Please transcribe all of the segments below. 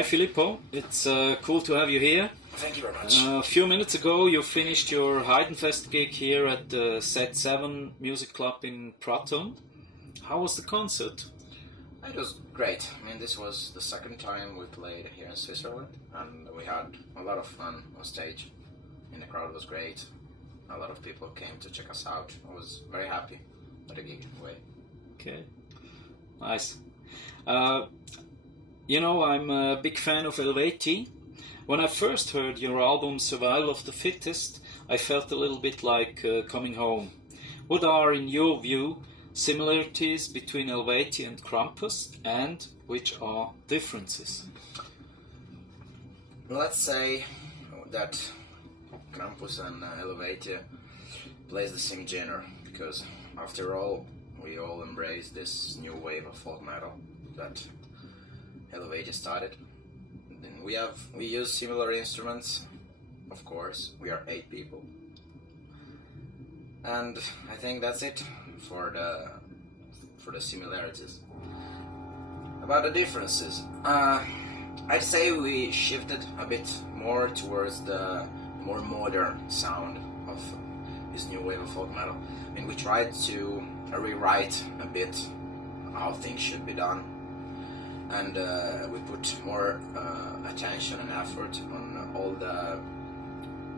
Hi Filippo, it's cool to have you here. Thank you very much. A few minutes ago you finished your Heidenfest gig here at the Z7 Music Club in Prato. How was the concert? It was great. I mean, this was the second time we played here in Switzerland, and we had a lot of fun on stage. And the crowd was great. A lot of people came to check us out. I was very happy at the gig anyway. Okay, nice. I'm a big fan of ELUVEITIE. When I first heard your album Survival of the Fittest, I felt a little bit like coming home. What are, in your view, similarities between ELUVEITIE and KRAMPUS, and which are differences? Let's say that KRAMPUS and ELUVEITIE plays the same genre, because after all, we all embrace this new wave of folk metal that ELUVEITIE started. Then we use similar instruments, of course. We are 8 people, and I think that's it for the similarities. About the differences, I'd say we shifted a bit more towards the more modern sound of this new wave of folk metal. I mean, we tried to rewrite a bit how things should be done, and we put more attention and effort on all the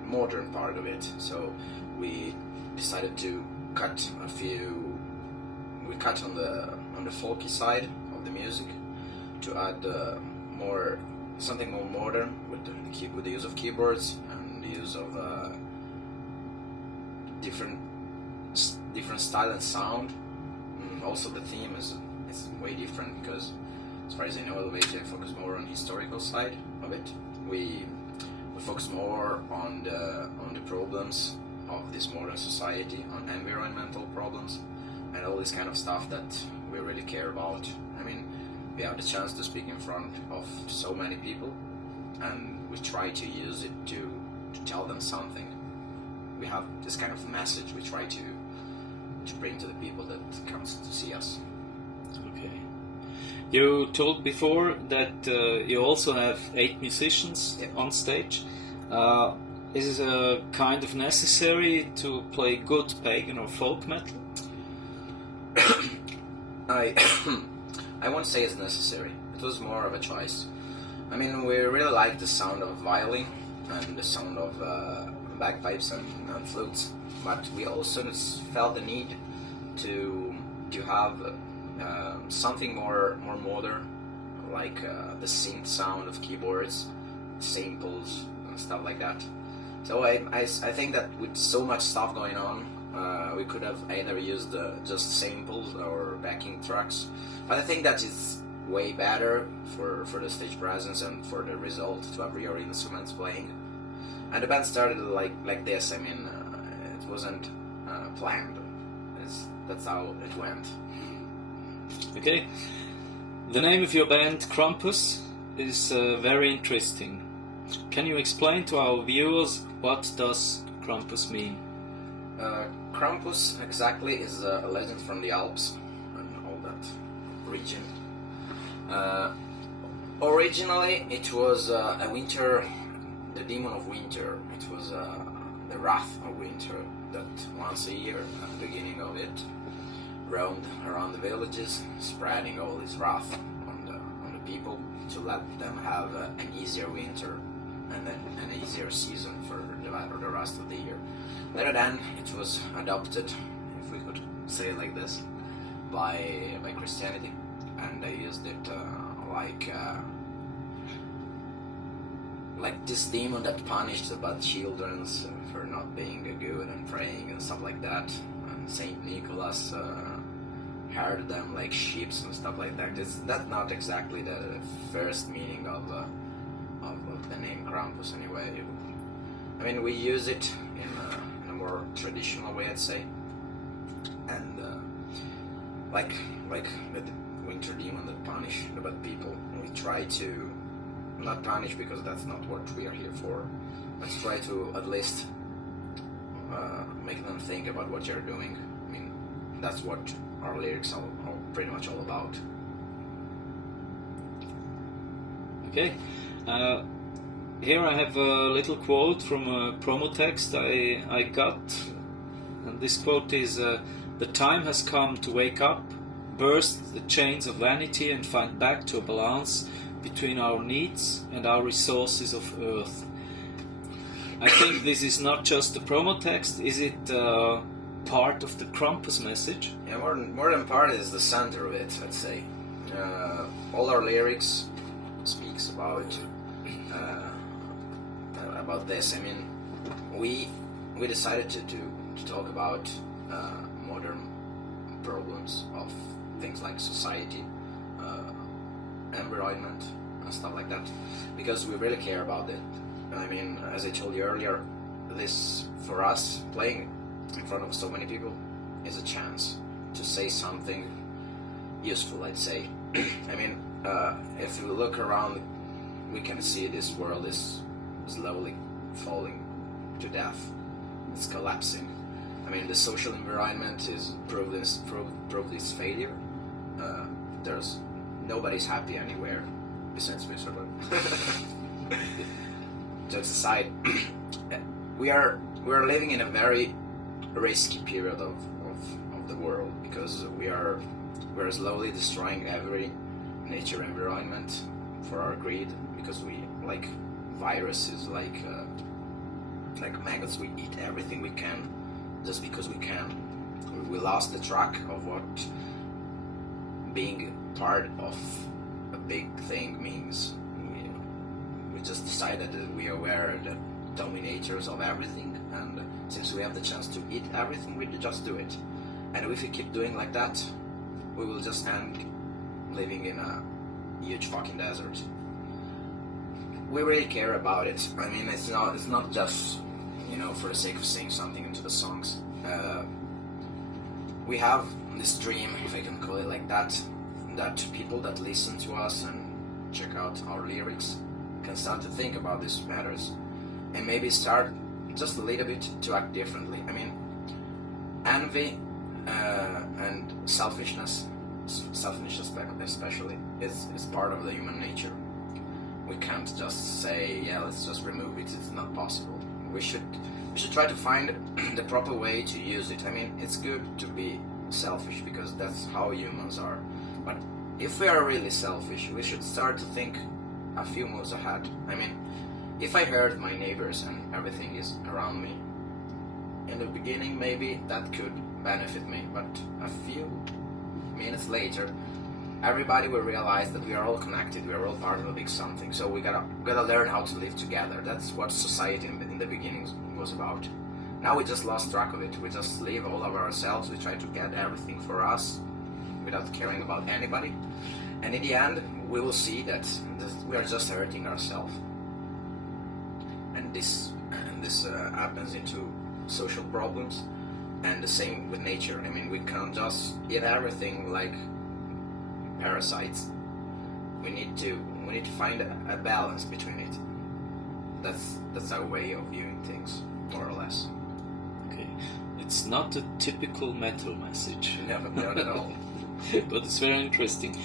modern part of it. So we decided to cut a few. We cut on the folky side of the music to add something more modern with the use of keyboards and the use of different style and sound. And also the theme is way different, because as far as I know, ELUVEITIE focus more on the historical side of it. We focus more on the problems of this modern society, on environmental problems, and all this kind of stuff that we really care about. I mean, we have the chance to speak in front of so many people, and we try to use it to tell them something. We have this kind of message we try to bring to the people that comes to see us. Okay. You told before that you also have 8 musicians on stage. Is it a kind of necessary to play good pagan or folk metal? I won't say it's necessary. It was more of a choice. I mean, we really like the sound of violin and the sound of bagpipes and flutes, but we also felt the need to have something more modern, like the synth sound of keyboards, samples and stuff like that. So I think that with so much stuff going on, we could have either used just samples or backing tracks. But I think that is way better for the stage presence and for the result to have real instruments playing. And the band started like this. I mean, it wasn't planned. That's how it went. Okay. The name of your band, KRAMPUS, is very interesting. Can you explain to our viewers what does KRAMPUS mean? KRAMPUS exactly is a legend from the Alps and all that region. Originally, it was a winter, the demon of winter. It was the wrath of winter that once a year, at the beginning of it, roamed around the villages, spreading all his wrath on the people to let them have an easier winter and then an easier season for the rest of the year. Later then, it was adopted, if we could say it like this, by Christianity, and they used it like this demon that punished the bad children for not being good and praying and stuff like that. And Saint Nicholas herded them like sheep and stuff like that. That's not exactly the first meaning of the name KRAMPUS anyway. I mean, we use it in a more traditional way, I'd say, and like the winter demon that punish the bad people. We try to not punish, because that's not what we are here for. Let's try to at least make them think about what you're doing. I mean, that's what our lyrics are pretty much all about. Okay. Here I have a little quote from a promo text I got, and this quote is, "The time has come to wake up, burst the chains of vanity and find back to a balance between our needs and our resources of earth." I think this is not just a promo text, is it part of the Krampus message? Yeah, more than part, is the center of it, I'd say. All our lyrics speaks about this. I mean, we decided to talk about modern problems of things like society, environment, and stuff like that, because we really care about it. I mean, as I told you earlier, this, for us, playing in front of so many people is a chance to say something useful, I'd say. I mean, if we look around, we can see this world is slowly falling to death. It's collapsing. I mean, the social environment is proved its failure. Nobody's happy anywhere besides Switzerland. Jokes aside, we are living in a very risky period of the world, because we are slowly destroying every nature environment for our greed, because we like viruses, like maggots. We eat everything we can just because we can. We lost the track of what being part of a big thing means. We just decided that we were the dominators of everything, and since we have the chance to eat everything, we just do it. And if we keep doing like that, we will just end living in a huge fucking desert. We really care about it. I mean, it's not just, for the sake of saying something into the songs. We have this dream, if I can call it like that people that listen to us and check out our lyrics can start to think about these matters, and maybe start just a little bit to act differently. I mean, envy and selfishness especially, is part of the human nature. We can't just say, yeah, let's just remove it. It's not possible. We should try to find the proper way to use it. I mean, it's good to be selfish because that's how humans are. But if we are really selfish, we should start to think a few moves ahead. I mean, if I hurt my neighbors and everything is around me, in the beginning maybe that could benefit me, but a few minutes later, everybody will realize that we are all connected, we are all part of a big something. So we gotta learn how to live together. That's what society in the beginning was about. Now we just lost track of it. We just live all of ourselves. We try to get everything for us without caring about anybody. And in the end, we will see that we are just hurting ourselves. And this happens into social problems, and the same with nature. I mean, we can't just eat everything like parasites. We need to find a balance between it. That's our way of viewing things, more or less. Okay, it's not a typical metal message. No, not at all. But it's very interesting.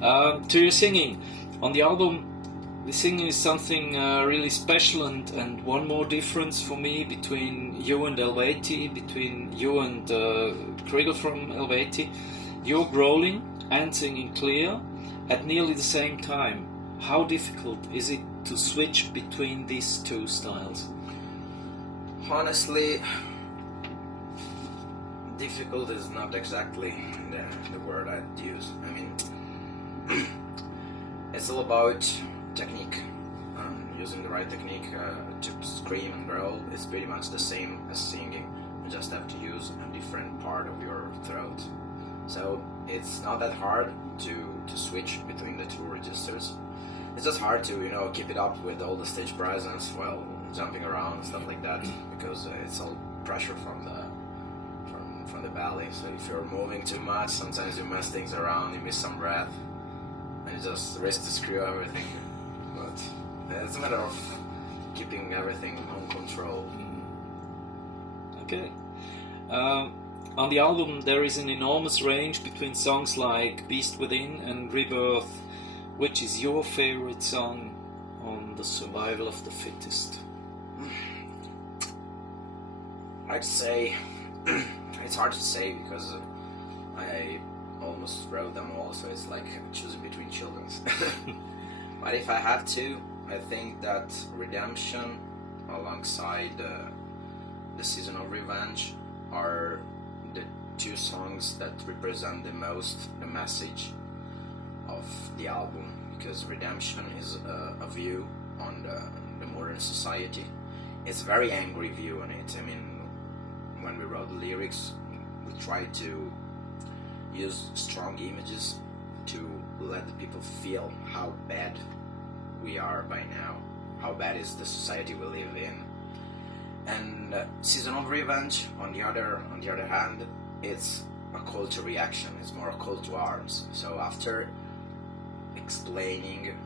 To your singing on the album, the singing is something really special, and one more difference for me between you and ELUVEITIE, between you and Krigel from ELUVEITIE. You're growling and singing clear at nearly the same time. How difficult is it to switch between these two styles? Honestly, difficult is not exactly the word I'd use. I mean, it's all about technique. Using the right technique to scream and growl is pretty much the same as singing. You just have to use a different part of your throat. So it's not that hard to switch between the two registers. It's just hard to keep it up with all the stage presence while jumping around and stuff like that, because it's all pressure from the belly. So if you're moving too much, sometimes you mess things around, you miss some breath, and you just risk to screw everything. But it's a matter of keeping everything on control. Okay. On the album there is an enormous range between songs like Beast Within and Rebirth. which is your favorite song on the survival of the fittest? I'd say it's hard to say because I almost wrote them all, so it's like choosing between children's. But if I have to, I think that Redemption alongside the Season of Revenge are the two songs that represent the most the message of the album, because Redemption is a view on the modern society. It's a very angry view on it. I mean, when we wrote the lyrics, we tried to use strong images to let the people feel how bad we are by now, how bad is the society we live in. And Season of Revenge, on the other hand, it's a call to reaction. It's more a call to arms. So after explaining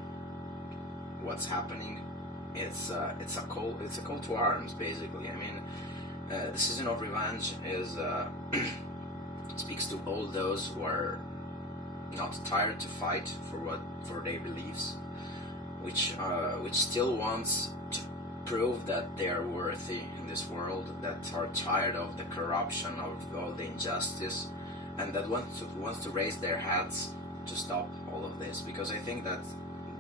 what's happening, it's a call to arms, basically. I mean, the Season of Revenge is speaks to all those who are not tired to fight for their beliefs, which still wants to prove that they are worthy in this world, that are tired of the corruption, of all the injustice, and that wants to raise their heads to stop all of this. Because I think that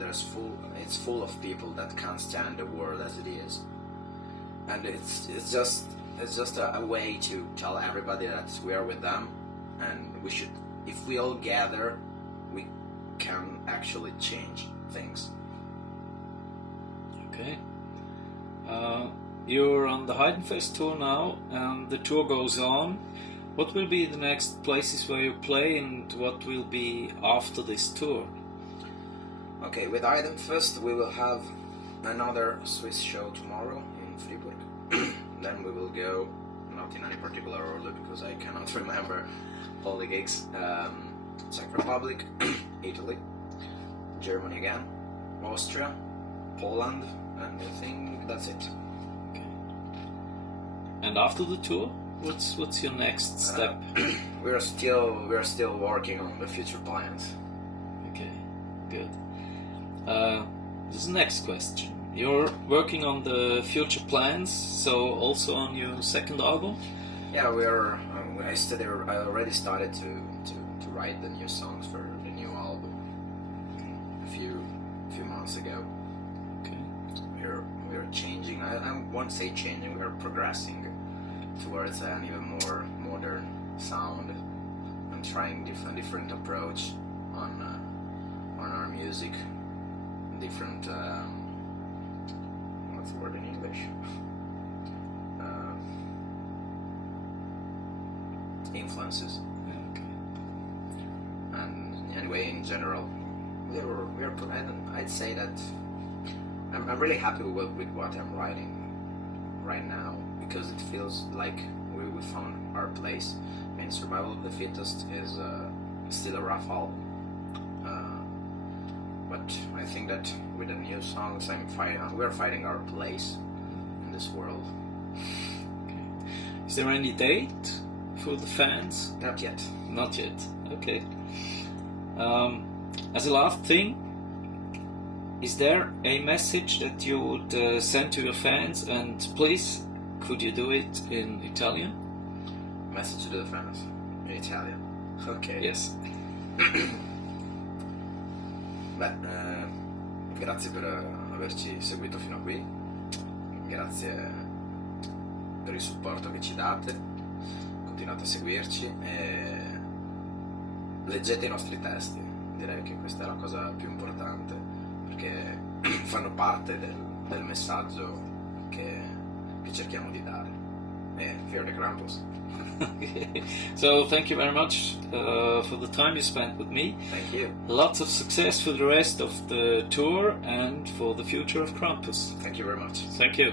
it's full of people that can't stand the world as it is, and it's just a way to tell everybody that we are with them, and we should, if we all gather, we can actually change things. Okay. You're on the Heidenfest tour now, and the tour goes on. What will be the next places where you play, and what will be after this tour? Okay, with Heidenfest we will have another Swiss show tomorrow in Fribourg. Then we will go, not in any particular order because I cannot remember all the gigs, Czech Republic, Italy, Germany again, Austria, Poland, and I think that's it. Okay. And after the tour, what's your next step? We are still working on the future plans. Okay, good. This is the next question. You're working on the future plans, so also on your second album? Yeah, we are. I already started to write the new songs for the new album a few months ago. Okay. We're changing. I won't say changing. We are progressing towards an even more modern sound and trying different approach on our music. Different. What's the word in English? Influences. Okay. And anyway, in general, I'd say that I'm really happy with what I'm writing right now, because it feels like we found our place. I mean, Survival of the Fittest is still a rough album, but I think that with the new songs, we're finding our place in this world. Okay. Is there any date for the fans? Not yet. Not yet. Okay. As a last thing, is there a message that you would send to your fans? And please, could you do it in Italian? Message to the fans in Italian. Ok. Yes. Beh, grazie per averci seguito fino a qui, grazie per il supporto che ci date, continuate a seguirci e leggete i nostri testi. Direi che questa è la cosa più importante, perché fanno parte del messaggio che cerchiamo di dare. E Fear the Krampus. Okay. So thank you very much for the time you spent with me. Thank you. Lots of success for the rest of the tour and for the future of Krampus. Thank you very much. Thank you.